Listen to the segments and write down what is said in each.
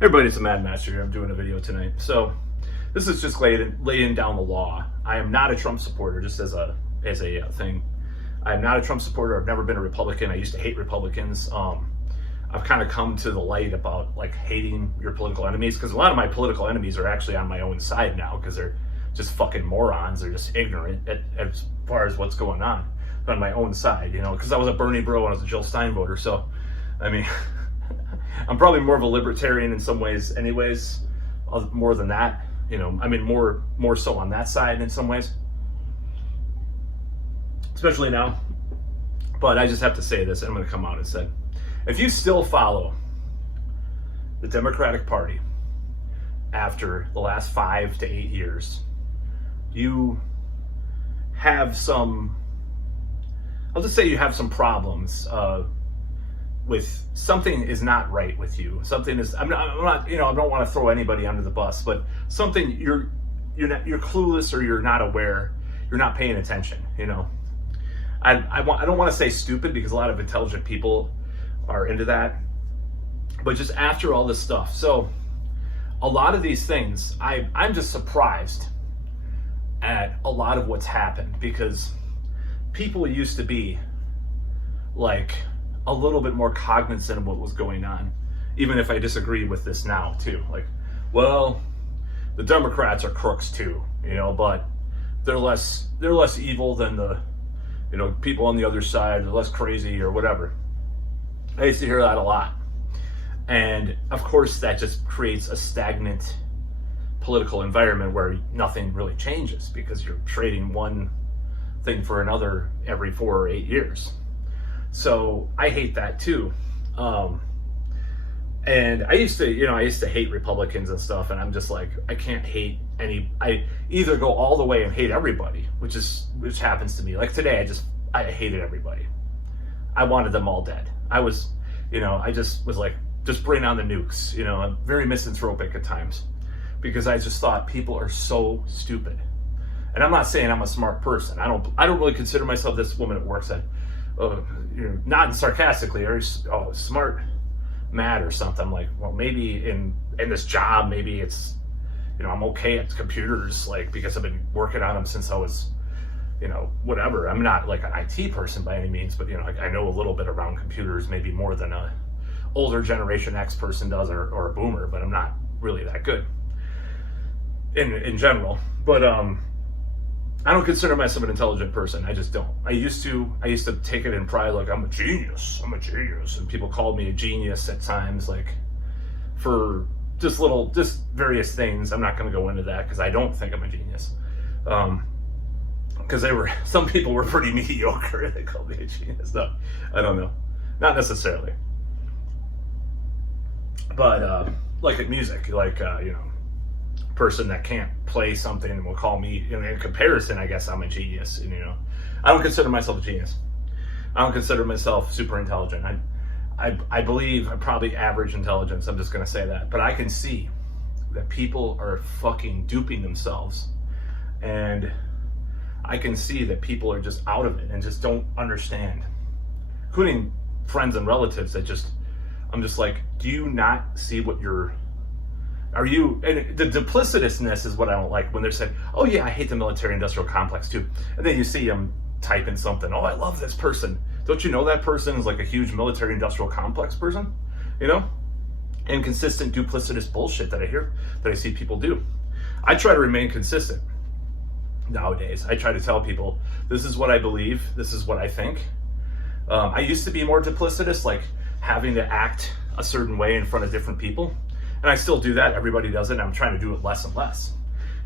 Everybody, it's a Mad Master here. I'm doing a video tonight. So this is just laying down the law. I am not a Trump supporter, just as a thing. I'm not a Trump supporter. I've never been a Republican. I used to hate Republicans. I've kind of come to the light about like hating your political enemies, because a lot of my political enemies are actually on my own side now, because they're just fucking morons. They're just ignorant as far as what's going on. But on my own side, you know, because I was a Bernie bro and I was a Jill Stein voter. So, I mean, I'm probably more of a libertarian in some ways anyways, more than that, you know, I mean, more so on that side in some ways, especially now. But I just have to say this, and I'm going to come out and say, if you still follow the Democratic Party after the last 5 to 8 years, you have some, I'll just say you have some problems with something is not right with you. Something is, I'm not, you know, I don't want to throw anybody under the bus, but something you're clueless, or you're not aware, you're not paying attention, you know. I don't want to say stupid, because a lot of intelligent people are into that, but just after all this stuff. So a lot of these things, I'm just surprised at a lot of what's happened, because people used to be like a little bit more cognizant of what was going on, even if I disagree with this now too. Like, well, the Democrats are crooks too, you know, but they're less evil than the, you know, people on the other side. They're less crazy or whatever. I used to hear that a lot. And of course that just creates a stagnant political environment where nothing really changes, because you're trading one thing for another every 4 or 8 years. So I hate that too. And I used to hate Republicans and stuff, and I'm just like, I can't hate I either go all the way and hate everybody, which happens to me. Like today, I hated everybody. I wanted them all dead. I just was like, just bring on the nukes. You know, I'm very misanthropic at times, because I just thought people are so stupid. And I'm not saying I'm a smart person. I don't really consider myself, this woman at work said, you know, not sarcastically, or smart mad or something. I'm like, well, maybe in this job, maybe it's, you know, I'm okay at computers, like, because I've been working on them since I was, you know, whatever. I'm not like an IT person by any means, but, you know, I know a little bit around computers, maybe more than a older generation X person does, or a boomer, but I'm not really that good in general. But I don't consider myself an intelligent person. I just don't. I used to take it in pride, like, I'm a genius, and people called me a genius at times, like, for just various things. I'm not going to go into that, because I don't think I'm a genius. Because some people were pretty mediocre. They called me a genius. No, I don't know, not necessarily. But like at music, like you know, person that can't play something and will call me, in comparison, I guess I'm a genius. And, you know, I don't consider myself a genius. I don't consider myself super intelligent. I believe I'm probably average intelligence. I'm just going to say that. But I can see that people are fucking duping themselves, and I can see that people are just out of it and just don't understand, including friends and relatives that I'm just like, do you not see what and the duplicitousness is what I don't like, when they're saying, oh yeah, I hate the military-industrial complex too. And then you see them type in something, oh, I love this person. Don't you know that person is like a huge military-industrial complex person? You know? And consistent duplicitous bullshit that I see people do. I try to remain consistent nowadays. I try to tell people, this is what I believe, this is what I think. I used to be more duplicitous, like having to act a certain way in front of different people. And I still do that. Everybody does it. And I'm trying to do it less and less.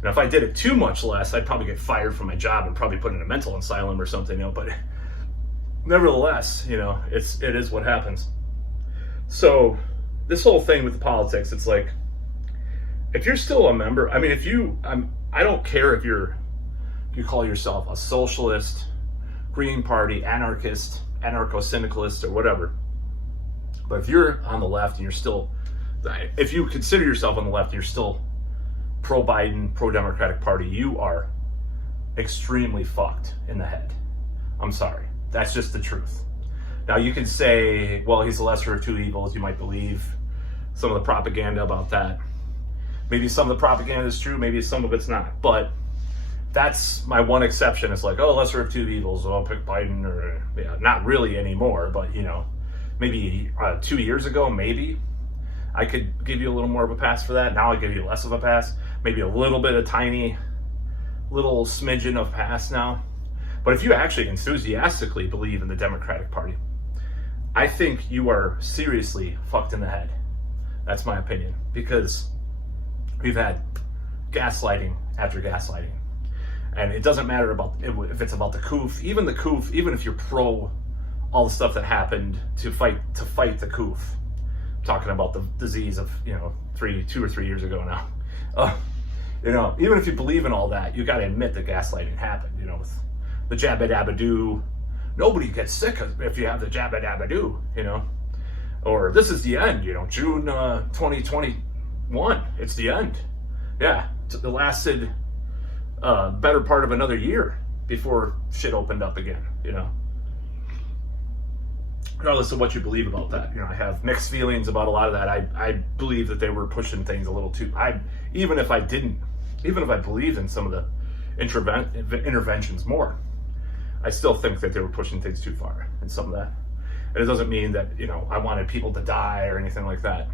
And if I did it too much less, I'd probably get fired from my job and probably put in a mental asylum or something, you know. But nevertheless, you know, it is what happens. So this whole thing with the politics, it's like, if you're still a member, I mean, I don't care if you call yourself a socialist, Green Party, anarchist, anarcho-syndicalist, or whatever. But if you're on the left and if you consider yourself on the left, you're still pro-Biden, pro-Democratic Party, you are extremely fucked in the head. I'm sorry. That's just the truth. Now, you can say, well, he's the lesser of two evils, you might believe. some of the propaganda about that. Maybe some of the propaganda is true, maybe some of it's not. But that's my one exception. It's like, oh, lesser of two evils. I'll pick Biden, or yeah, not really anymore. But maybe 2 years ago, maybe I could give you a little more of a pass for that. Now I give you less of a pass. Maybe a little bit of tiny, little smidgen of pass now. But if you actually enthusiastically believe in the Democratic Party, I think you are seriously fucked in the head. That's my opinion, because we've had gaslighting after gaslighting. And it doesn't matter about if it's about the coup, even if you're pro all the stuff that happened to fight the coup. I'm talking about the disease of 2 or 3 years ago now. Even if you believe in all that, you got to admit that gaslighting happened. With the jabba dabba doo, nobody gets sick if you have the jabba dabba doo. Or this is the end. June 2021. It's the end. Yeah, it lasted better part of another year before shit opened up again. Regardless of what you believe about that, I have mixed feelings about a lot of that. I believe that they were pushing things a little too. Even if I believed in some of the interventions more, I still think that they were pushing things too far in some of that. And it doesn't mean that I wanted people to die or anything like that.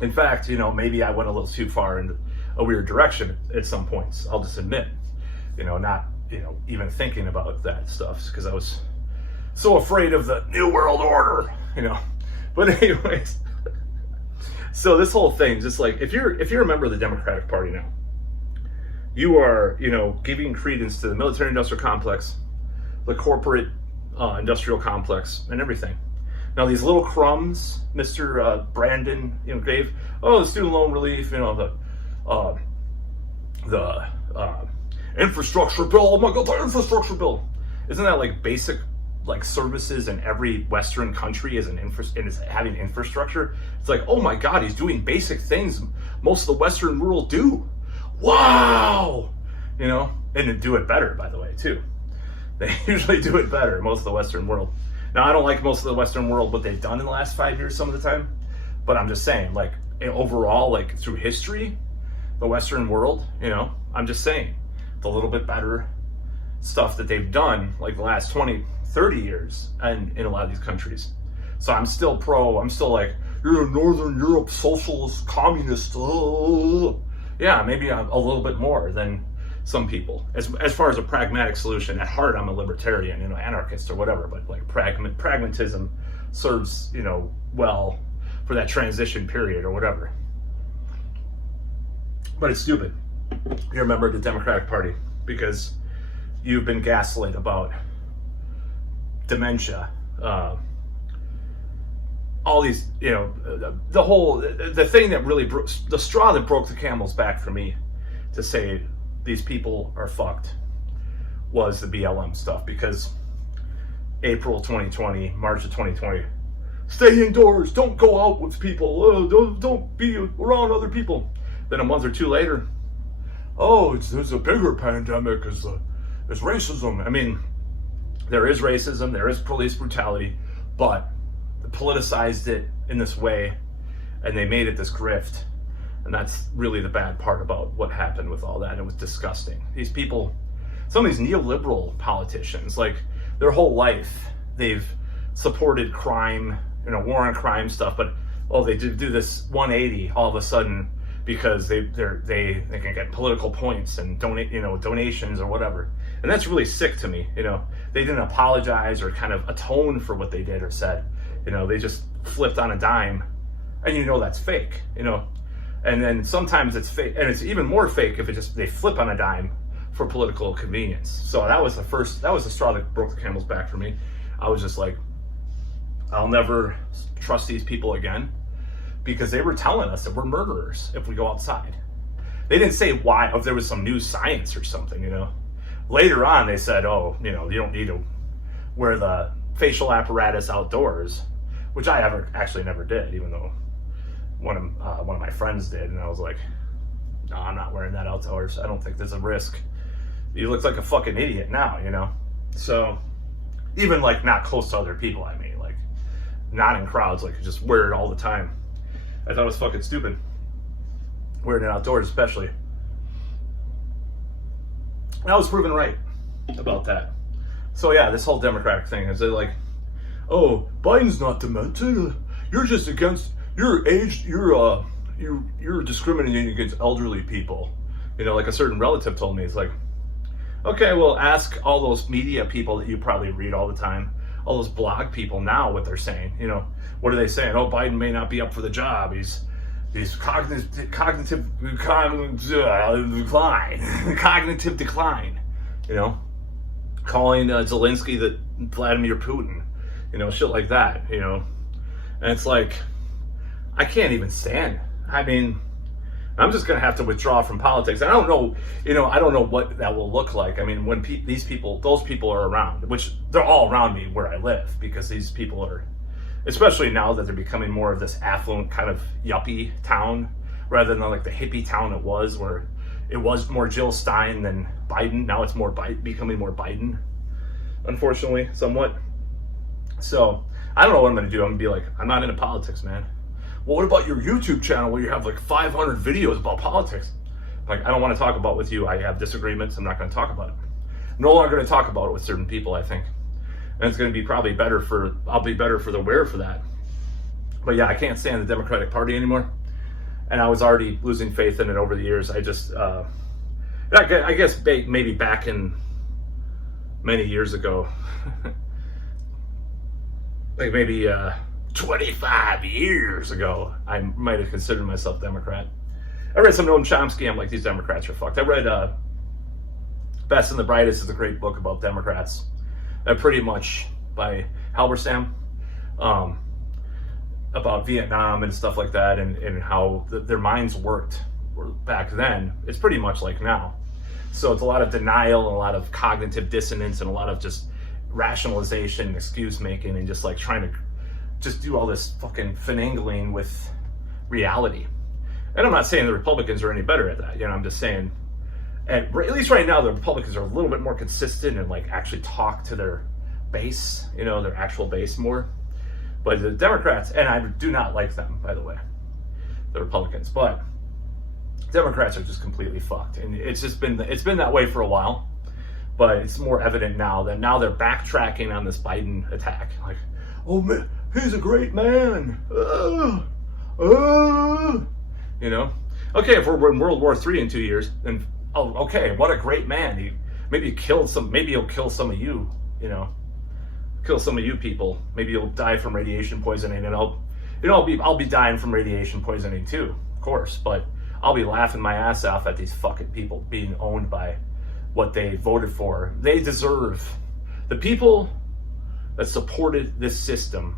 In fact, maybe I went a little too far in a weird direction at some points. I'll just admit, not even thinking about that stuff, because I was so afraid of the New World Order, But anyways, so this whole thing, just like if you're a member of the Democratic Party now, you are giving credence to the military-industrial complex, the corporate industrial complex, and everything. Now these little crumbs, Mr. Brandon, gave, the student loan relief, the infrastructure bill. Oh my God, the infrastructure bill! Isn't that like basic services in every Western country is having infrastructure? It's like, oh my God, he's doing basic things most of the Western world do. Wow, and they do it better, by the way, too. They usually do it better, most of the Western world. Now, I don't like most of the Western world, what they've done in the last 5 years some of the time, but I'm just saying, overall, through history, the Western world, I'm just saying, the little bit better stuff that they've done, the last 20, 30 years, and in a lot of these countries. So I'm still you're a Northern Europe socialist, communist. Yeah, maybe a little bit more than some people, as far as a pragmatic solution. At heart, I'm a libertarian, anarchist or whatever, but pragmatism serves, well for that transition period or whatever. But it's stupid. You're a member of the Democratic Party because you've been gaslit about dementia, all these, the thing that really the straw that broke the camel's back for me to say these people are fucked was the BLM stuff, because April 2020, March of 2020, stay indoors, don't go out with people, don't be around other people. Then a month or two later, there's a bigger pandemic, there's racism. I mean, there is racism, there is police brutality, but they politicized it in this way, and they made it this grift. And that's really the bad part about what happened with all that. It was disgusting. These people, some of these neoliberal politicians, their whole life, they've supported crime, war on crime stuff, but they do this 180 all of a sudden because they can get political points and donations or whatever. And that's really sick to me. They didn't apologize or kind of atone for what they did or said. They just flipped on a dime, and that's fake. And then sometimes it's fake, and it's even more fake if they flip on a dime for political convenience. So that was the straw that broke the camel's back for me. I was just like, I'll never trust these people again, because they were telling us that we're murderers if we go outside. They didn't say why, if there was some new science or something, Later on, they said, you don't need to wear the facial apparatus outdoors, which I actually never did, even though one of my friends did, and I was like, no, I'm not wearing that outdoors. I don't think there's a risk. You look like a fucking idiot now, So even not close to other people, I mean, not in crowds, just wear it all the time. I thought it was fucking stupid. Wearing it outdoors, especially. And I was proven right about that. So yeah, this whole Democratic thing is like, oh, Biden's not demented. You're just against, you're aged, you're discriminating against elderly people. You know, like a certain relative told me, it's like, okay, well, ask all those media people that you probably read all the time, all those blog people now what they're saying. You know, what are they saying? Oh, Biden may not be up for the job. He's cognitive decline. You know, calling Zelensky the Vladimir Putin. You know, shit like that. You know, and it's like, I can't even stand. I mean, I'm just going to have to withdraw from politics. I don't know, you know, I don't know what that will look like. I mean, when those people are around, which they're all around me where I live, because these people are, especially now that they're becoming more of this affluent kind of yuppie town, rather than like the hippie town it was, where it was more Jill Stein than Biden. Now it's more becoming more Biden, unfortunately, somewhat. So I don't know what I'm going to do. I'm going to be like, I'm not into politics, man. Well, what about your YouTube channel where you have like 500 videos about politics? Like, I don't want to talk about it with you. I have disagreements. I'm not going to talk about it. I'm no longer going to talk about it with certain people, I think. And it's going to be probably better for, I'll be better for the wear for that. But yeah, I can't stand the Democratic Party anymore. And I was already losing faith in it over the years. I just, I guess maybe back in many years ago, like maybe 25 years ago, I might have considered myself Democrat. I read some Noam Chomsky. I'm like, these Democrats are fucked. I read Best and the Brightest is a great book about Democrats. Pretty much by Halberstam, about Vietnam and stuff like that, and how their minds worked back then. It's pretty much like now. So it's a lot of denial and a lot of cognitive dissonance and a lot of just rationalization and excuse making and just like trying to just do all this fucking finagling with reality. And I'm not saying the Republicans are any better at that. You know, I'm just saying, at least right now, the Republicans are a little bit more consistent and like actually talk to their base, you know, their actual base more. But the Democrats, and I do not like them, by the way, the Republicans, but Democrats are just completely fucked. And it's been that way for a while, but it's more evident now that now they're backtracking on this Biden attack. Like, oh man, he's a great man. You know? Okay, if we're in World War III in 2 years, then, oh, okay, what a great man. Maybe he'll kill some of you, you know? Kill some of you people. Maybe you'll die from radiation poisoning, and I'll be dying from radiation poisoning too, of course, but I'll be laughing my ass off at these fucking people being owned by what they voted for. They deserve, the people that supported this system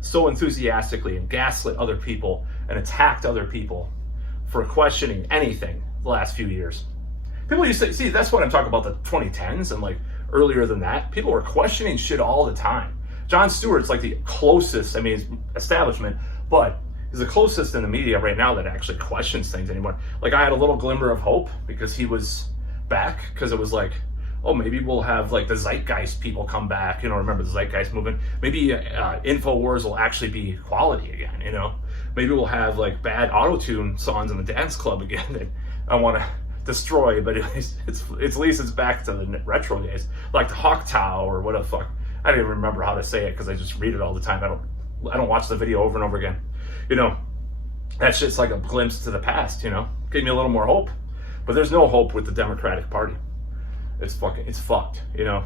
so enthusiastically and gaslit other people and attacked other people for questioning anything the last few years. People used to, see, that's what I'm talking about, the 2010s and like earlier than that. People were questioning shit all the time. Jon Stewart's like the closest, I mean, he's establishment, but he's the closest in the media right now that actually questions things anymore. Like, I had a little glimmer of hope because he was back, because it was like, oh, maybe we'll have like the Zeitgeist people come back, you know, remember the Zeitgeist movement? Maybe InfoWars will actually be quality again, you know? Maybe we'll have like bad auto-tune songs in the dance club again that I want to destroy, but at least it's back to the retro days, like the Hawktow or what the fuck. I don't even remember how to say it because I just read it all the time. I don't watch the video over and over again. You know, that shit's like a glimpse to the past, you know? Gave me a little more hope. But there's no hope with the Democratic Party. It's fucked, you know?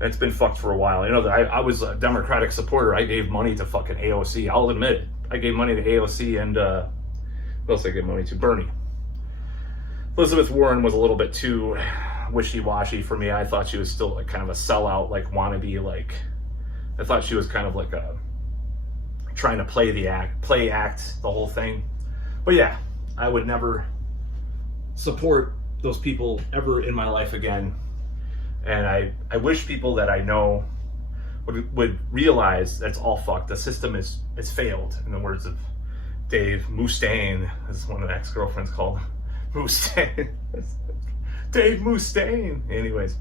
And it's been fucked for a while. You know, I was a Democratic supporter. I gave money to fucking AOC. I'll admit it. I gave money to AOC and, who else I gave money to? Bernie. Elizabeth Warren was a little bit too wishy-washy for me. I thought she was still like kind of a sellout, like wannabe, like, I thought she was kind of like trying to play act the whole thing. But yeah, I would never support those people ever in my life again. And I wish people that I know would realize that's all fucked. The system is failed, in the words of Dave Mustaine, as one of the ex-girlfriends called him. Mustaine. Dave Mustaine. Anyways,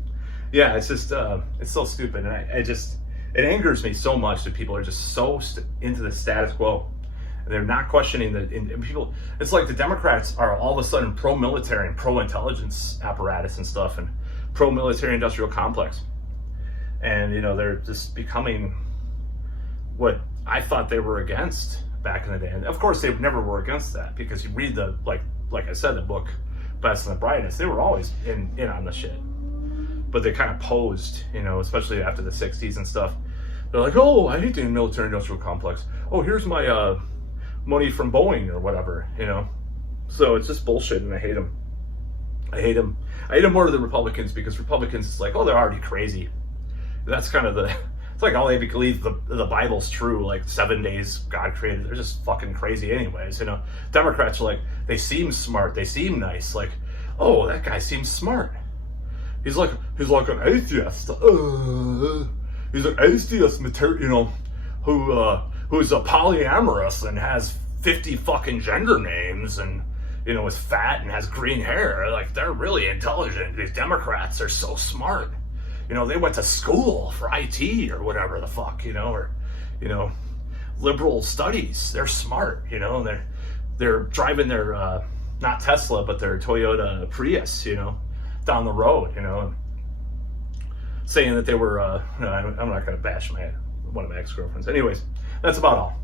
yeah, it's just it's so stupid, and it angers me so much that people are just so into the status quo And they're not questioning and people. It's like the Democrats are all of a sudden pro-military and pro-intelligence apparatus and stuff, and pro-military industrial complex. And they're just becoming what I thought they were against back in the day. And of course, they never were against that, because you read the like I said, the book Best and the Brightest. They were always in on the shit, but they kind of posed, especially after the '60s and stuff. They're like, oh, I hate the military industrial complex. Oh, here's my money from Boeing or whatever, So it's just bullshit, and I hate them. I hate them more than the Republicans, because Republicans, it's like, oh, they're already crazy. That's kind of it's like, oh, they believe the Bible's true, like 7 days God created. They're just fucking crazy anyways, Democrats are like, they seem smart, they seem nice, like, oh, that guy seems smart. He's like an atheist. He's an atheist material, who's a polyamorous and has 50 fucking gender names, and is fat and has green hair. Like, they're really intelligent. These Democrats are so smart. They went to school for IT or whatever the fuck, or liberal studies. They're smart, and they're driving their not Tesla, but their Toyota Prius, down the road, and saying that they were I'm not gonna bash one of my ex-girlfriends. Anyways, that's about all.